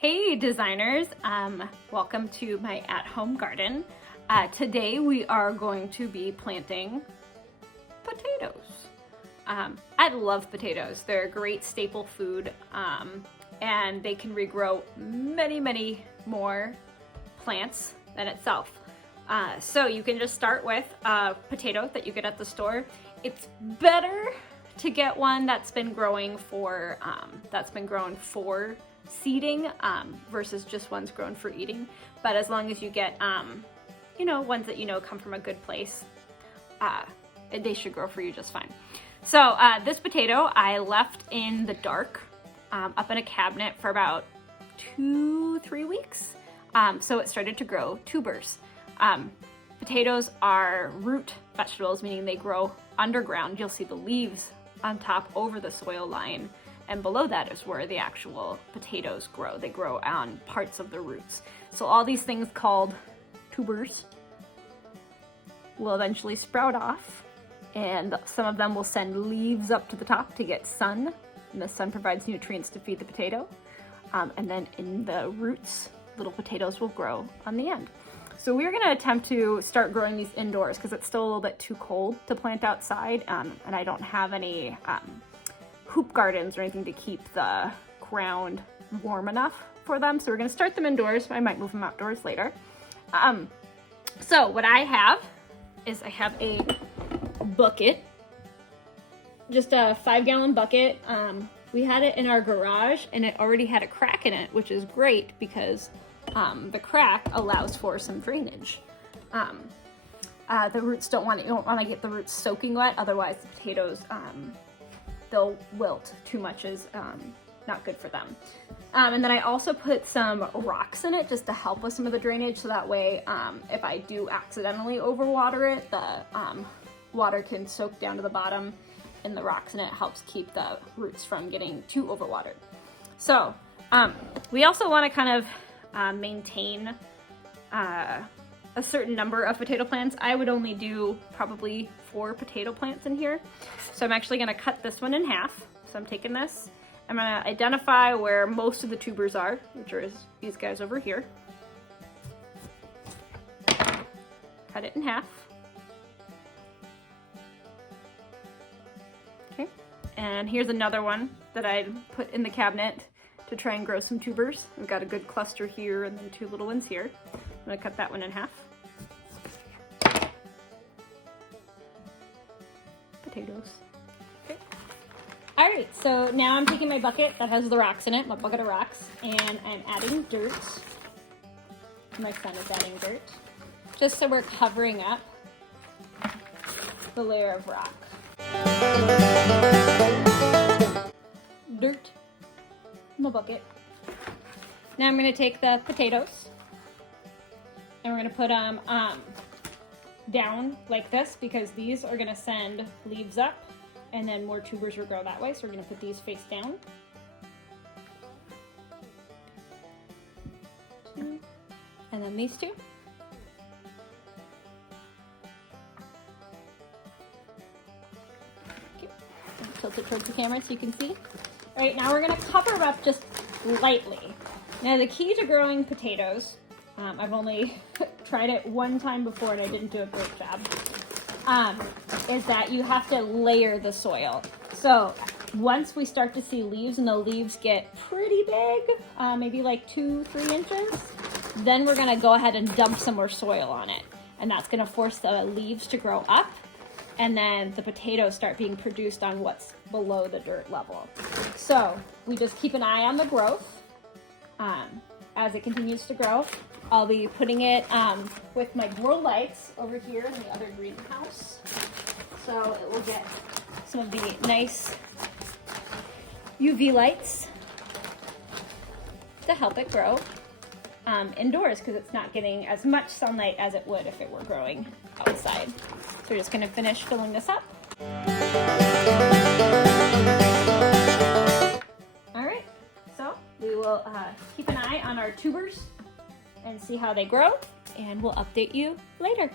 Hey designers, welcome to my at-home garden. Today we are going to be planting potatoes. I love potatoes. They're a great staple food and they can regrow many more plants than itself. So you can just start with a potato that you get at the store. It's better to get one that's been growing for seeding versus just ones grown for eating. But as long as you get ones that come from a good place, they should grow for you just fine. So this potato I left in the dark up in a cabinet for about 2-3 weeks. So it started to grow tubers. Potatoes are root vegetables, meaning they grow underground. You'll see the leaves on top over the soil line, and below that is where the actual potatoes grow. They grow on parts of the roots. So all these things called tubers will eventually sprout off, and some of them will send leaves up to the top to get sun, and the sun provides nutrients to feed the potato. And then in the roots, little potatoes will grow on the end. So we're gonna attempt to start growing these indoors because it's still a little bit too cold to plant outside, and I don't have any hoop gardens or anything to keep the ground warm enough for them. So we're gonna start them indoors. I might move them outdoors later. So what I have is I have a bucket, just a 5-gallon bucket. We had it in our garage and it already had a crack in it, which is great because the crack allows for some drainage. The roots you don't want to get the roots soaking wet, otherwise the potatoes, they'll wilt. Too much is not good for them. And then I also put some rocks in it just to help with some of the drainage, so that way if I do accidentally overwater it, the water can soak down to the bottom in the rocks, and it helps keep the roots from getting too overwatered. So we also want to kind of maintain a certain number of potato plants. I would only do probably 4 potato plants in here. So I'm actually gonna cut this one in half. So I'm taking this, I'm gonna identify where most of the tubers are, which are these guys over here. Cut it in half. Okay, and here's another one that I put in the cabinet to try and grow some tubers. We've got a good cluster here and then 2 little ones here. I'm gonna cut that one in half. Potatoes. Okay. All right, so now I'm taking my bucket that has the rocks in it, my bucket of rocks, and I'm adding dirt. My son is adding dirt, just so we're covering up the layer of rock. Dirt in the bucket. Now I'm going to take the potatoes and we're going to put them down like this, because these are going to send leaves up and then more tubers will grow that way. So we're going to put these face down. 2, and then these 2. Okay. Tilt it towards the camera so you can see. All right, now we're gonna cover it up just lightly. Now the key to growing potatoes, I've only tried it one time before and I didn't do a great job, is that you have to layer the soil. So once we start to see leaves and the leaves get pretty big, maybe like 2-3 inches, then we're gonna go ahead and dump some more soil on it. And that's gonna force the leaves to grow up, and then the potatoes start being produced on what's below the dirt level. So we just keep an eye on the growth as it continues to grow. I'll be putting it with my grow lights over here in the other greenhouse, so it will get some of the nice UV lights to help it grow indoors, because it's not getting as much sunlight as it would if it were growing outside. So we're just going to finish filling this up. All right, so we will keep an eye on our tubers and see how they grow, and we'll update you later.